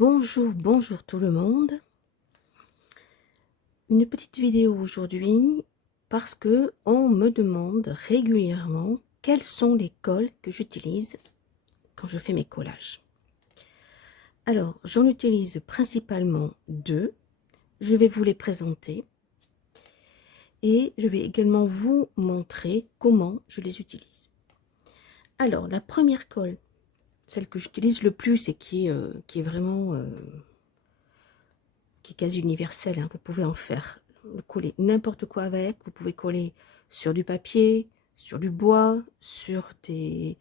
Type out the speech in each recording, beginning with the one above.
Bonjour, bonjour tout le monde. Une petite vidéo aujourd'hui parce que on me demande régulièrement quelles sont les colles que j'utilise quand je fais mes collages. Alors, j'en utilise principalement deux. Je vais vous les présenter et je vais également vous montrer comment je les utilise. Alors, la première colle, celle que j'utilise le plus et qui est vraiment qui est quasi universelle, hein. Vous pouvez en faire coller n'importe quoi avec. Vous pouvez coller sur du papier, sur du bois, sur des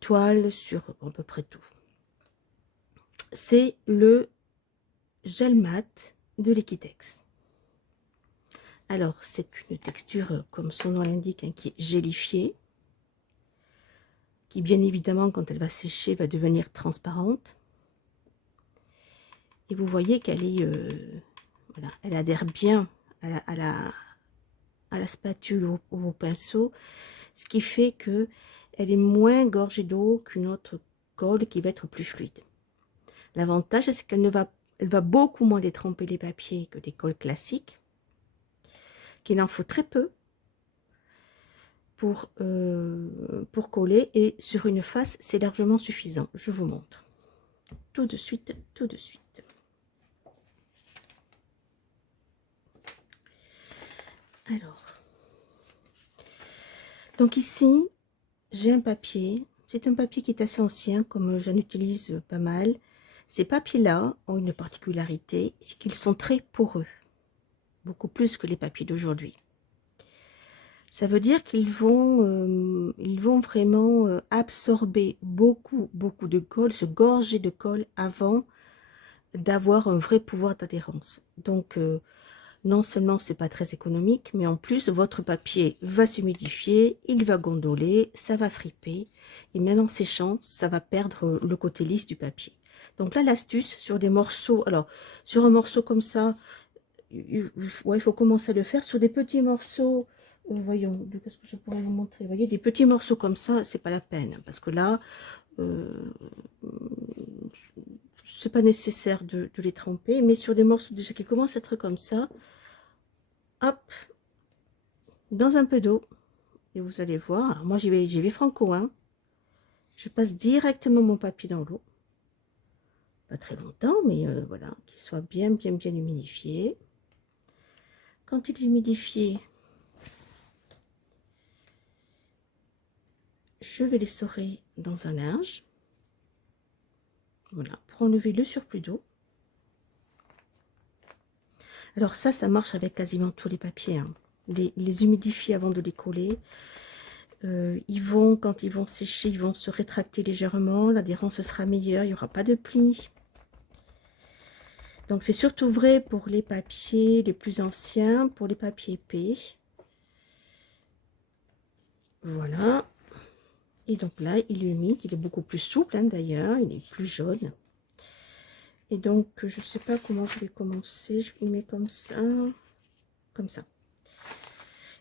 toiles, sur à peu près tout. C'est le gel mat de Liquitex. Alors, c'est une texture, comme son nom l'indique, hein, qui est gélifiée, qui bien évidemment, quand elle va sécher, va devenir transparente. Et vous voyez qu'elle est, voilà, elle adhère bien à la spatule ou au pinceau, ce qui fait que elle est moins gorgée d'eau qu'une autre colle qui va être plus fluide. L'avantage, c'est qu'elle va beaucoup moins détremper les papiers que des colles classiques, qu'il en faut très peu pour coller, et sur une face, c'est largement suffisant. Je vous montre tout de suite, tout de suite. Alors, donc ici, j'ai un papier. C'est un papier qui est assez ancien, comme j'en utilise pas mal. Ces papiers-là ont une particularité, c'est qu'ils sont très poreux, beaucoup plus que les papiers d'aujourd'hui. Ça veut dire qu'ils vont vraiment absorber beaucoup de colle, se gorger de colle avant d'avoir un vrai pouvoir d'adhérence. Donc, non seulement c'est pas très économique, mais en plus votre papier va s'humidifier, il va gondoler, ça va friper, et même en séchant, ça va perdre le côté lisse du papier. Donc là, l'astuce sur des morceaux, alors sur un morceau comme ça, ouais, il faut commencer à le faire sur des petits morceaux. Voyons, qu'est-ce que je pourrais vous montrer? Vous voyez, des petits morceaux comme ça, c'est pas la peine, parce que là, c'est pas nécessaire de les tremper, mais sur des morceaux déjà qui commencent à être comme ça, hop, dans un peu d'eau, et vous allez voir. Alors moi, j'y vais franco, hein. Je passe directement mon papier dans l'eau, pas très longtemps, mais voilà, qu'il soit bien humidifié. Quand il est humidifié, je vais l'essorer dans un linge, voilà, pour enlever le surplus d'eau. Alors ça marche avec quasiment tous les papiers, hein. Les humidifier avant de les coller. Quand ils vont sécher, ils vont se rétracter légèrement, l'adhérence sera meilleure, il n'y aura pas de plis. Donc c'est surtout vrai pour les papiers les plus anciens, pour les papiers épais. Voilà. Et donc là, il est humide, il est beaucoup plus souple, hein, d'ailleurs, il est plus jaune. Et donc, je ne sais pas comment je vais commencer, je le mets comme ça, comme ça.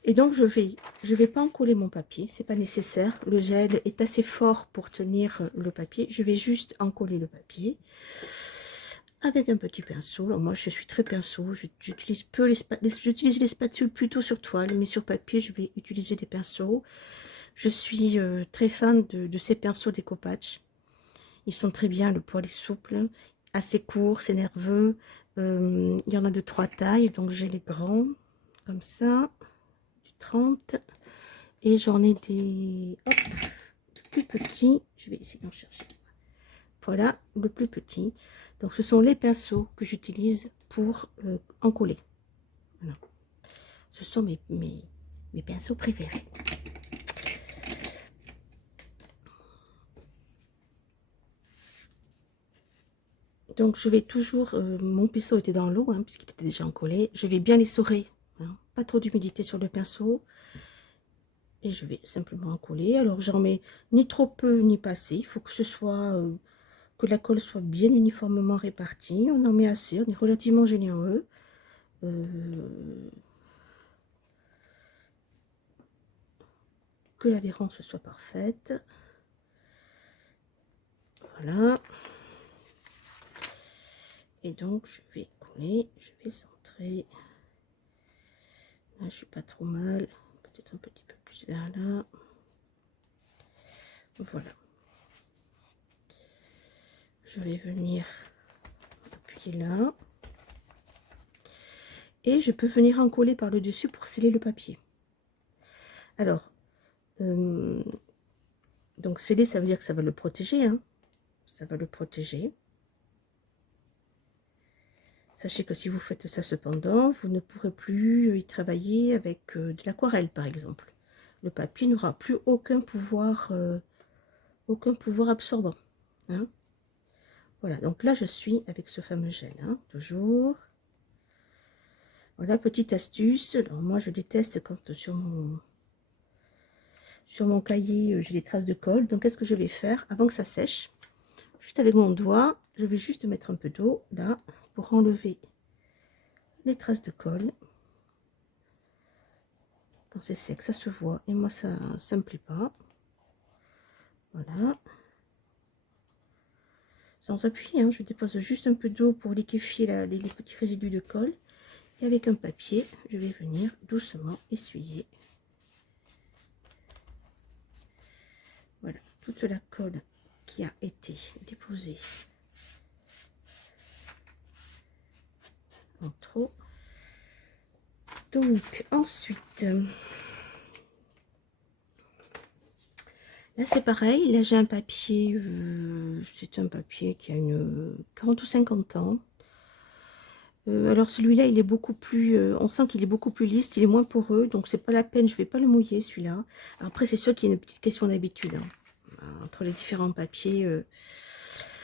Et donc, je vais pas en coller mon papier, c'est pas nécessaire. Le gel est assez fort pour tenir le papier. Je vais juste en coller le papier avec un petit pinceau. Alors moi, je suis très pinceau. J'utilise peu j'utilise les spatules plutôt sur toile, mais sur papier, je vais utiliser des pinceaux. Je suis très fan de ces pinceaux Decopatch. Ils sont très bien, le poil est souple, assez court, c'est nerveux. Il y en a de 3 tailles, donc j'ai les grands, comme ça, du 30. Et j'en ai des plus petits. Je vais essayer d'en chercher. Voilà, le plus petit. Donc ce sont les pinceaux que j'utilise pour en coller. Voilà. Ce sont mes pinceaux préférés. Donc je vais toujours, mon pinceau était dans l'eau, hein, puisqu'il était déjà encollé. Je vais bien l'essorer, hein, pas trop d'humidité sur le pinceau. Et je vais simplement en coller. Alors j'en mets ni trop peu ni pas assez. Il faut que ce soit, que la colle soit bien uniformément répartie. On en met assez, on est relativement généreux. Que l'adhérence soit parfaite. Voilà. Et donc, je vais coller, je vais centrer. Là, je suis pas trop mal. Peut-être un petit peu plus vers là. Voilà. Je vais venir appuyer là. Et je peux venir en coller par le dessus pour sceller le papier. Alors, donc sceller, ça veut dire que ça va le protéger, hein. Ça va le protéger. Sachez que si vous faites ça cependant, vous ne pourrez plus y travailler avec de l'aquarelle, par exemple. Le papier n'aura plus aucun pouvoir absorbant, hein. Voilà, donc là, je suis avec ce fameux gel, hein, toujours. Voilà, petite astuce. Alors, moi, je déteste quand sur mon cahier, j'ai des traces de colle. Donc, qu'est-ce que je vais faire avant que ça sèche? Juste avec mon doigt, je vais juste mettre un peu d'eau, là, pour enlever les traces de colle. Quand c'est sec, ça se voit. Et moi, ça me plaît pas. Voilà. Sans appui, hein, je dépose juste un peu d'eau pour liquéfier les petits résidus de colle. Et avec un papier, je vais venir doucement essuyer. Voilà, toute la colle qui a été déposée en trop. Donc, ensuite, là c'est pareil. Là j'ai un papier, c'est un papier qui a une 40 ou 50 ans. Alors celui-là, il est beaucoup plus, on sent qu'il est beaucoup plus lisse, il est moins poreux, donc c'est pas la peine, je vais pas le mouiller celui-là. Après, c'est sûr qu'il y a une petite question d'habitude, hein, entre les différents papiers.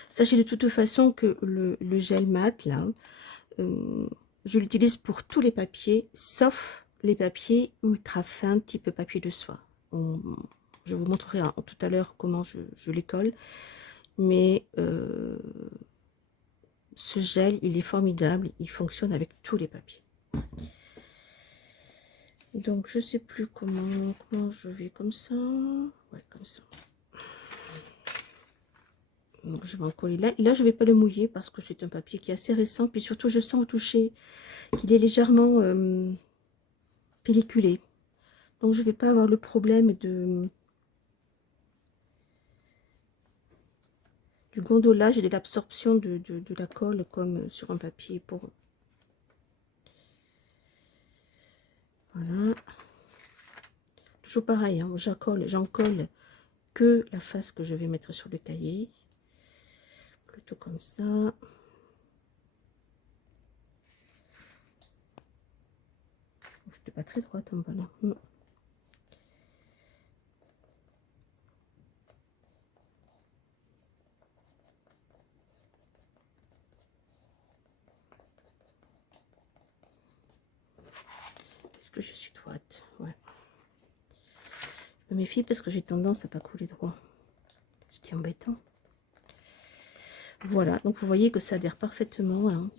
Sachez de toute façon que le gel mat, là, je l'utilise pour tous les papiers, sauf les papiers ultra fins, type papier de soie. Je vous montrerai tout à l'heure comment je les colle, mais ce gel, il est formidable, il fonctionne avec tous les papiers. Donc, je sais plus comment je vais comme ça. Ouais, comme ça. Donc, je vais en coller là. Et là, je vais pas le mouiller parce que c'est un papier qui est assez récent. Puis surtout, je sens au toucher qu'il est légèrement pelliculé. Donc, je vais pas avoir le problème du gondolage et de l'absorption de la colle comme sur un papier poreux. Voilà. Toujours pareil, hein, j'en colle que la face que je vais mettre sur le cahier. Plutôt comme ça. Je n'étais pas très droite en bas là. Est-ce que je suis droite? Ouais. Je me méfie parce que j'ai tendance à pas couler droit. Ce qui est embêtant. Voilà, donc vous voyez que ça adhère parfaitement, hein.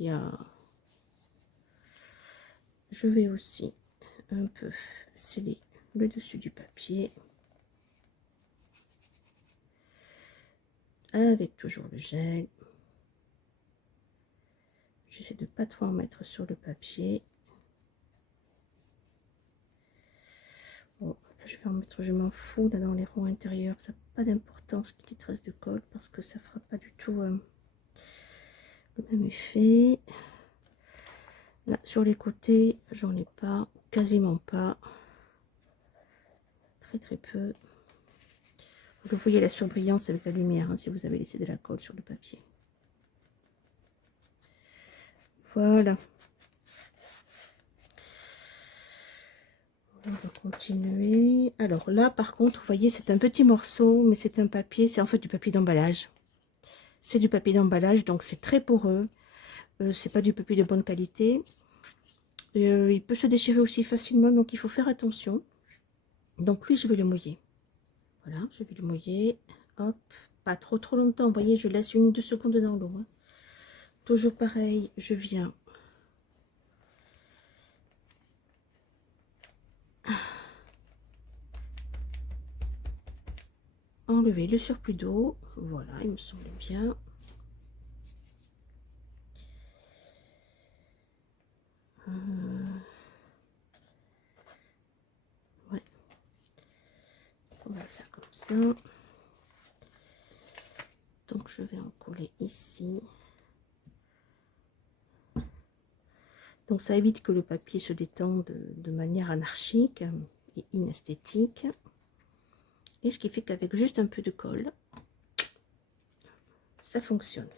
Je vais aussi un peu sceller le dessus du papier. Avec toujours le gel. J'essaie de ne pas trop en mettre sur le papier. Bon, là, je vais en mettre, je m'en fous, là dans les ronds intérieurs. Ça n'a pas d'importance qu'il y ait des traces de colle parce que ça ne fera pas du tout le même effet. Là, sur les côtés, j'en ai pas, quasiment pas. Très très peu. Vous voyez la surbrillance avec la lumière, hein, si vous avez laissé de la colle sur le papier. Voilà. On va continuer. Alors là, par contre, vous voyez, c'est un petit morceau, mais c'est un papier, c'est en fait du papier d'emballage. C'est du papier d'emballage, donc c'est très poreux. C'est pas du papier de bonne qualité. Il peut se déchirer aussi facilement, donc il faut faire attention. Donc lui, je vais le mouiller. Voilà, je vais le mouiller. Hop, pas trop longtemps. Vous voyez, je laisse 1 ou 2 secondes dans l'eau, hein. Toujours pareil, je viens enlever le surplus d'eau. Voilà, il me semble bien. on va faire comme ça. Donc je vais en coller ici. Donc ça évite que le papier se détende de manière anarchique et inesthétique. Et ce qui fait qu'avec juste un peu de colle, ça fonctionne.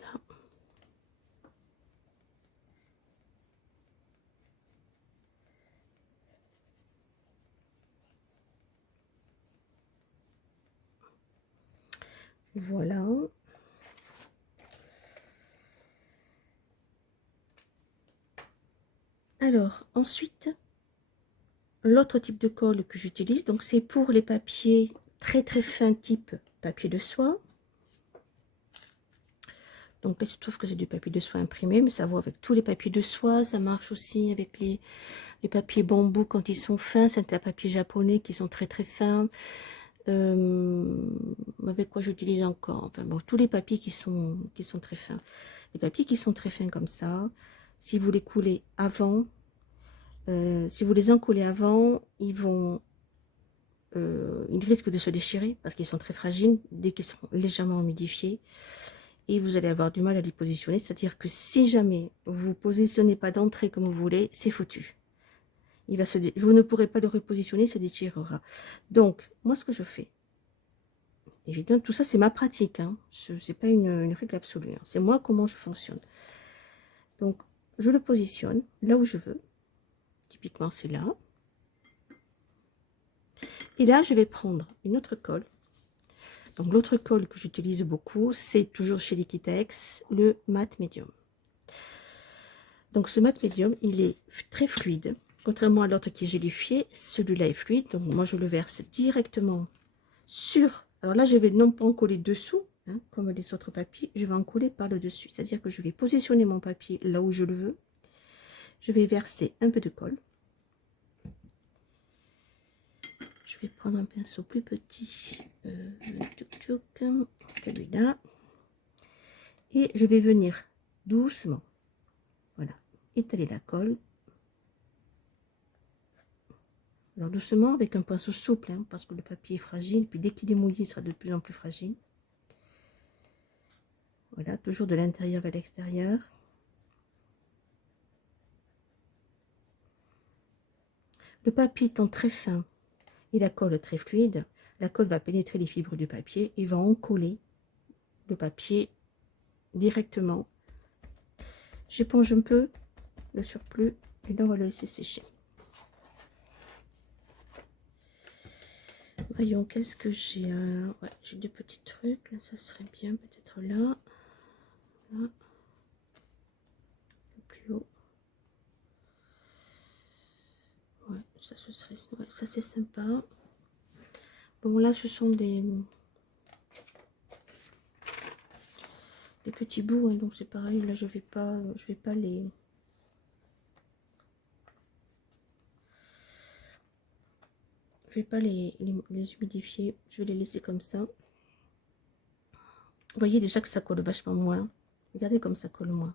Là. Voilà. Alors, ensuite, l'autre type de colle que j'utilise, donc c'est pour les papiers très très fins type papier de soie. Donc là, il se trouve que c'est du papier de soie imprimé, mais ça vaut avec tous les papiers de soie. Ça marche aussi avec les papiers bambou quand ils sont fins. C'est un papier japonais qui sont très très fins. Avec quoi j'utilise encore? Enfin bon, tous les papiers qui sont très fins. Les papiers qui sont très fins comme ça, si vous les coulez avant, si vous les encollez avant, ils risquent de se déchirer parce qu'ils sont très fragiles dès qu'ils sont légèrement humidifiés. Et vous allez avoir du mal à les positionner, c'est-à-dire que si jamais vous ne positionnez pas d'entrée comme vous voulez, c'est foutu. Vous ne pourrez pas le repositionner, il se déchirera. Donc, moi, ce que je fais, évidemment, tout ça, c'est ma pratique. Hein. Ce n'est pas une règle absolue. Hein. C'est moi comment je fonctionne. Donc, je le positionne là où je veux. Typiquement, c'est là. Et là, je vais prendre une autre colle. Donc, l'autre colle que j'utilise beaucoup, c'est toujours chez Liquitex, le mat médium. Donc, ce mat médium, il est très fluide. Contrairement à l'autre qui est gélifié, celui-là est fluide. Donc, moi, je le verse directement sur... Alors là, je vais non pas en coller dessous, hein, comme les autres papiers, je vais en coller par le dessus. C'est-à-dire que je vais positionner mon papier là où je le veux. Je vais verser un peu de colle. Je vais prendre un pinceau plus petit, celui-là. Et je vais venir doucement, voilà, étaler la colle. Alors doucement avec un pinceau souple, hein, parce que le papier est fragile, puis dès qu'il est mouillé, il sera de plus en plus fragile. Voilà, toujours de l'intérieur vers l'extérieur. Le papier étant très fin et la colle très fluide, la colle va pénétrer les fibres du papier et va encoller le papier directement. J'éponge un peu le surplus et là on va le laisser sécher. Voyons, qu'est-ce que j'ai? Ouais, j'ai deux petits trucs. Là, ça serait bien, peut-être là. Là. Plus haut. Ouais, ça ce serait... Ouais, ça c'est sympa. Bon, là, ce sont des petits bouts, hein, donc c'est pareil. Là, je vais pas les... Je vais pas les humidifier. Je vais les laisser comme ça. Vous voyez déjà que ça colle vachement moins. Regardez comme ça colle moins.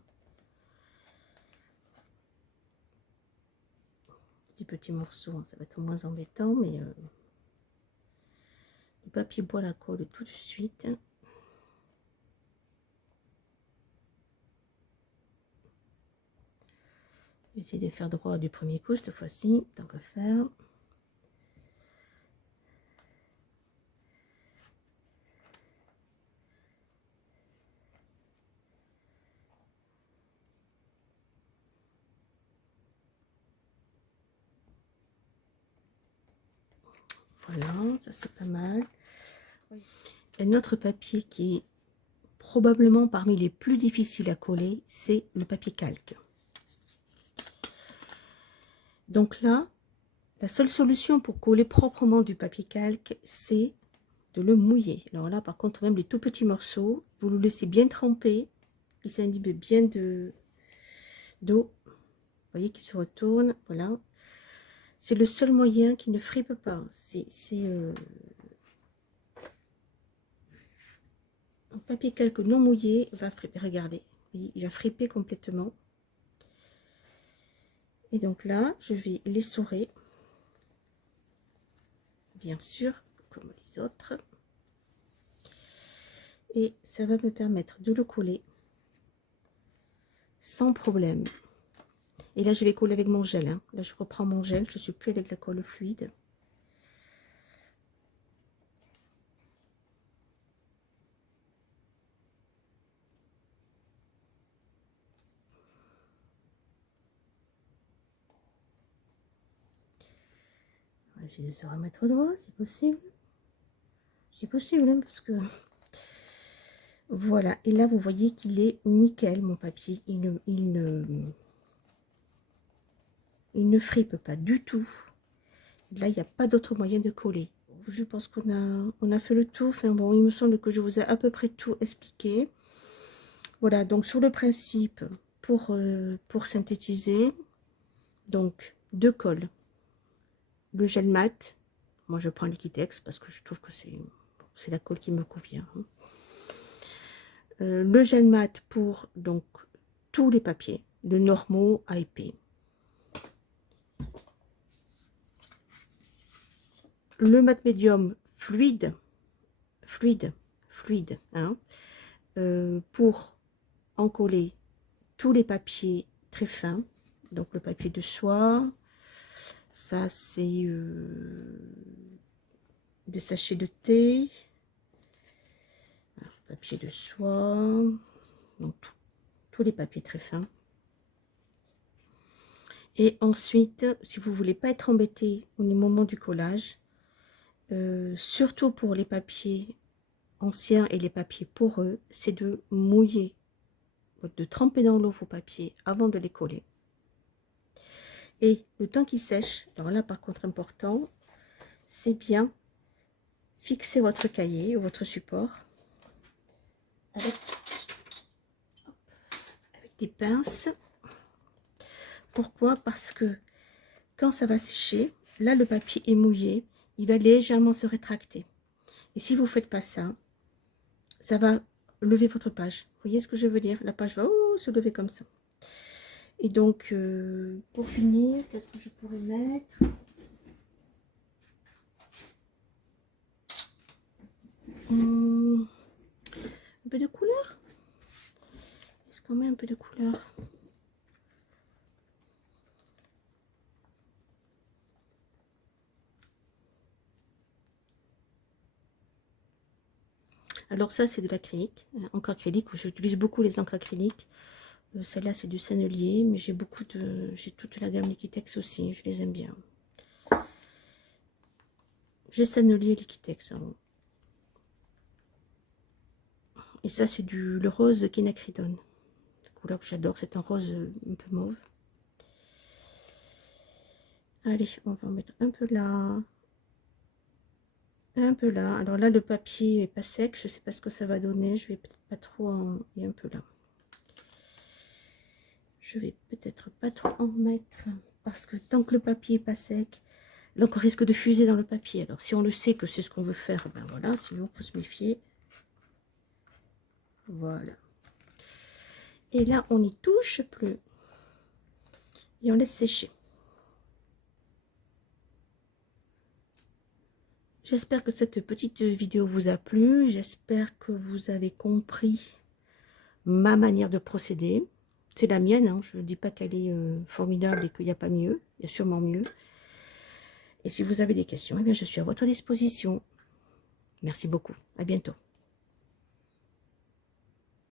Des petits morceaux, hein, ça va être moins embêtant, mais le papier bois la colle tout de suite. Je vais essayer de faire droit du premier coup cette fois-ci, tant qu'à faire. Voilà, ça c'est pas mal. Un autre papier qui est probablement parmi les plus difficiles à coller, c'est le papier calque. Donc là, la seule solution pour coller proprement du papier calque, c'est de le mouiller. Alors là, par contre, même les tout petits morceaux, vous le laissez bien tremper, il s'imbibe bien d'eau. Vous voyez qu'il se retourne, voilà. C'est le seul moyen qui ne fripe pas. papier calque non mouillé va fripper, regardez, il va friper complètement. Et donc là, je vais l'essorer, bien sûr, comme les autres. Et ça va me permettre de le coller sans problème. Et là, je vais coller avec mon gel. Hein. Là, je reprends mon gel, je ne suis plus avec la colle fluide. On va essayer de se remettre droit, si possible. Si possible, hein, parce que... Voilà, et là, vous voyez qu'il est nickel, mon papier. Il ne fripe pas du tout. Là, il n'y a pas d'autre moyen de coller. Je pense on a fait le tour. Enfin bon, il me semble que je vous ai à peu près tout expliqué. Voilà, donc sur le principe, pour synthétiser, donc 2 cols. Le gel mat, moi je prends Liquitex parce que je trouve que c'est la colle qui me convient. Hein. Le gel mat pour donc tous les papiers, de normaux à épais. Le mat médium fluide, hein, pour en coller tous les papiers très fins, donc le papier de soie, ça c'est des sachets de thé, papier de soie, donc tous les papiers très fins. Et ensuite, si vous voulez pas être embêté au moment du collage, surtout pour les papiers anciens et les papiers poreux, c'est de mouiller, de tremper dans l'eau vos papiers avant de les coller. Et le temps qu'ils sèchent, alors là par contre important, c'est bien fixer votre cahier ou votre support avec des pinces. Pourquoi? Parce que quand ça va sécher, là le papier est mouillé, il va légèrement se rétracter. Et si vous ne faites pas ça, ça va lever votre page. Vous voyez ce que je veux dire? La page va se lever comme ça. Et donc, pour finir, qu'est-ce que je pourrais mettre? Un peu de couleur. Est-ce qu'on met un peu de couleur? Alors ça, c'est de l'acrylique, encre acrylique. J'utilise beaucoup les encres acryliques. Celle-là, c'est du Sennelier, mais j'ai toute la gamme Liquitex aussi. Je les aime bien. J'ai Sennelier et Liquitex. Hein. Et ça, c'est le rose Quinacridone. La couleur que j'adore, c'est un rose un peu mauve. Allez, on va en mettre un peu là. Un peu là. Alors là, le papier est pas sec. Je sais pas ce que ça va donner. Je vais peut-être pas trop en... Et un peu là. Je vais peut-être pas trop en mettre. Parce que tant que le papier est pas sec, l'encre risque de fuser dans le papier. Alors si on le sait que c'est ce qu'on veut faire, ben voilà. Sinon, il faut se méfier. Voilà. Et là, on n'y touche plus. Et on laisse sécher. J'espère que cette petite vidéo vous a plu. J'espère que vous avez compris ma manière de procéder. C'est la mienne, hein. Je ne dis pas qu'elle est formidable et qu'il n'y a pas mieux. Il y a sûrement mieux. Et si vous avez des questions, eh bien, je suis à votre disposition. Merci beaucoup. À bientôt.